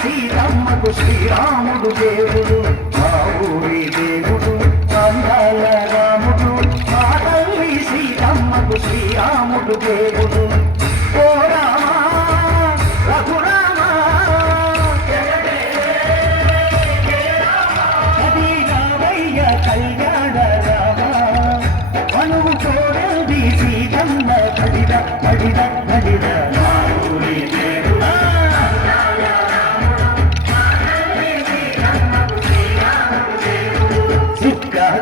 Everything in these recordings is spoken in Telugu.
సీతమ్మకు శ్రీరాముడు దేవుడు మా ఊరి దేవుడు అందాల రాముడు మా తల్లి సీతమ్మకు శ్రీరాముడు దేవుడు ఓ రామా రఘురామా అది రామయ్య కళ్యాణ రామ అనువు చూడండి సీతమ్మ పడిద పడిద పడిద మా ఊరి దేవుడా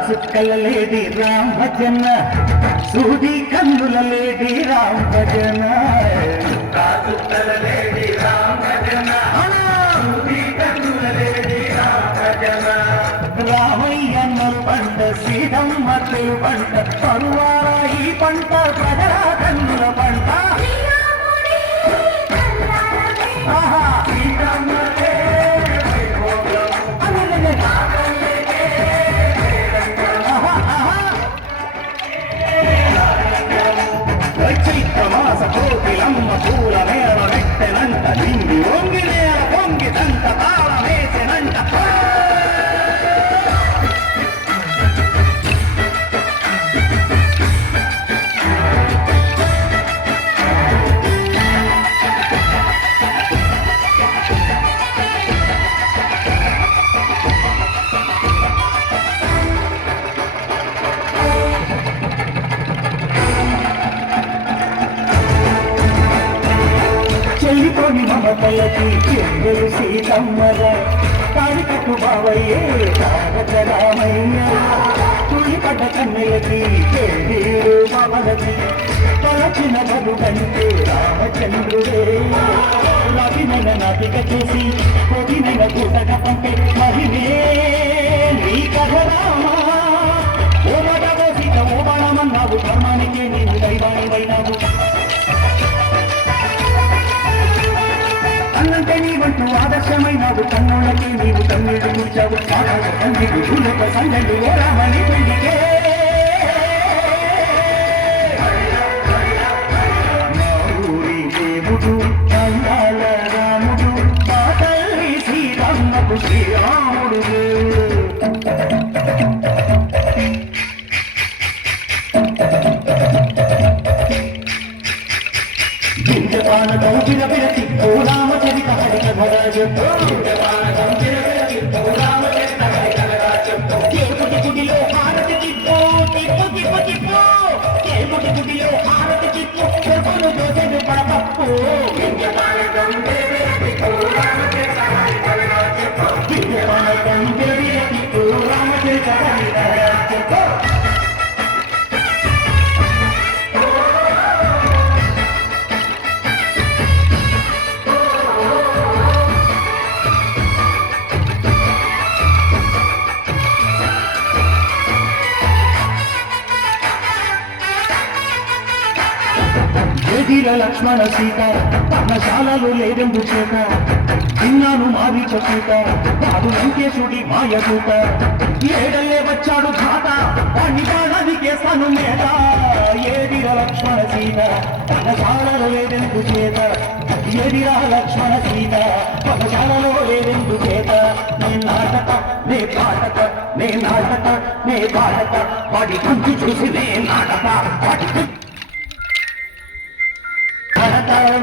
చుక్కల లేడి రామ్ భజన సూది కన్నుల లేడి రామ్ భజన చుక్కల లేడి రామ్ భజన సూది కన్నుల లేడి రామ్ భజన రామయ్యన్న పంట సీతమ్మ పంట పరువార ఈ పంట ప్రజల కన్నుల పంట చైత్రమాస కోకిలమ్మ పూల మేర నెట్టెనంట నింగి వంగి నేల పొంగిదంట తాళమేసెనంట చెల్లిపోని మమతలకి చెల్లెలు సీతమ్మర కాడికట్టు బావయ్యే తారక రామయ్య తుళ్ళిపడ్డ కన్నెలకి చెల్లీరు మమలకి తలచిన బలుగంటే రామచంద్రుడే నదినైన నదిక చూసి కొదినైన కూటక పంటే మహిమే నీ కథ రామా ఓ మడగో సీత ఓ బాణమన్నావు ధర్మానికి నీవు దైవానివైనావు అన్నంటే నీవంటూ ఆదర్శమైనావు కన్నులకి నీవు కన్నీడు కూర్చావు కన్నీడు భూలక సంగళ్ళు ఓ రామని పెళ్లికే మా ఊరి దేవుడు అందాల రాముడు మా తల్లి శ్రీరాముడు శ్రీరాముడు దేవుడు గింజపానకం విరవిరతి ఓ రామచరిత హరికథరాజు కేపుటి గుడిలో హారతి తిప్పు తిప్పు తిప్పు తిప్పు కేపుటి గుడిలో హారతి తిప్పు చెప్పులు దోసెడు పడపప్పు గింజపానకం విరవిరతి ఓ రామచరిత హరికథరాజు ఎదిర లక్ష్మణ సీత పర్ణశాలలు లేదెందు చేత విన్నాను మారీచ సీత బాబు లంకేశుడి మాయదూత ఏడల్లే వచ్చాడు ఘాట వాణ్ణి బాణానికేస్తాను మేత ఏదిర లక్ష్మణ సీత పర్ణశాలలో లేదెందు చేత ఎదిరా లక్ష్మణ సీత పర్ణశాలలో లేదెందు చేత నే నాటక నే పాటక నే నాటక నే పాటక వాడి కంచు చూసి నే నాటక వాడి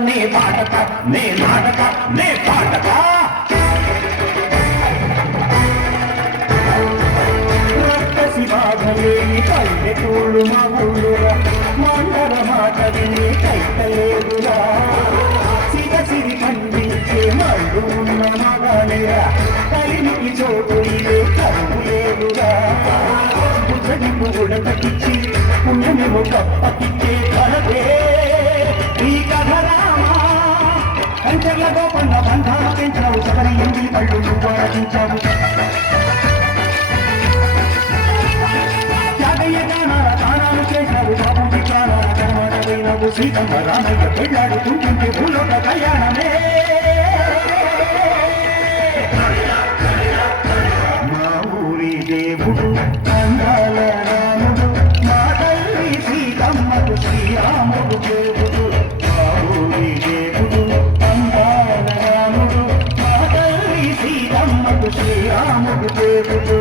నే పాటక నే నాటక నే పాటక శివాధలేని పల్లెటూళ్ళు మా ఊళ్ళురా మందర మాట విని కైతలేదురా సిరి ఖండించే మళ్ళు ఉన్న మగాలేరా కలినికి చోటు ఇదే కరువు లేదురా బుద్ధడిపు ఉడతకిచ్చి పుణ్యమేమో కప్పకిచ్చే కలదే ఈ కథ రామా కంచెర్ల గోపన్న బంధాలు పెంచావు సగరి ఎంగిలి కళ్ళు నువ్వు ఆరాధించావు త్యాగయ్య గానాల దానాలు చేశావు బాబుకి ప్రాణాల కర్మాట పోయినావు సీతమ్మ రామయ్య పెళ్ళాడుతుంటుంటే భూలోక కళ్యాణమే మా ఊరి దేవుడు అందాల రాముడు మా తల్లి సీతమ్మకు శ్రీరాముడు దేవుడు మా ఊరి దేవుడు అందాల రాముడు మా తల్లి జేబులు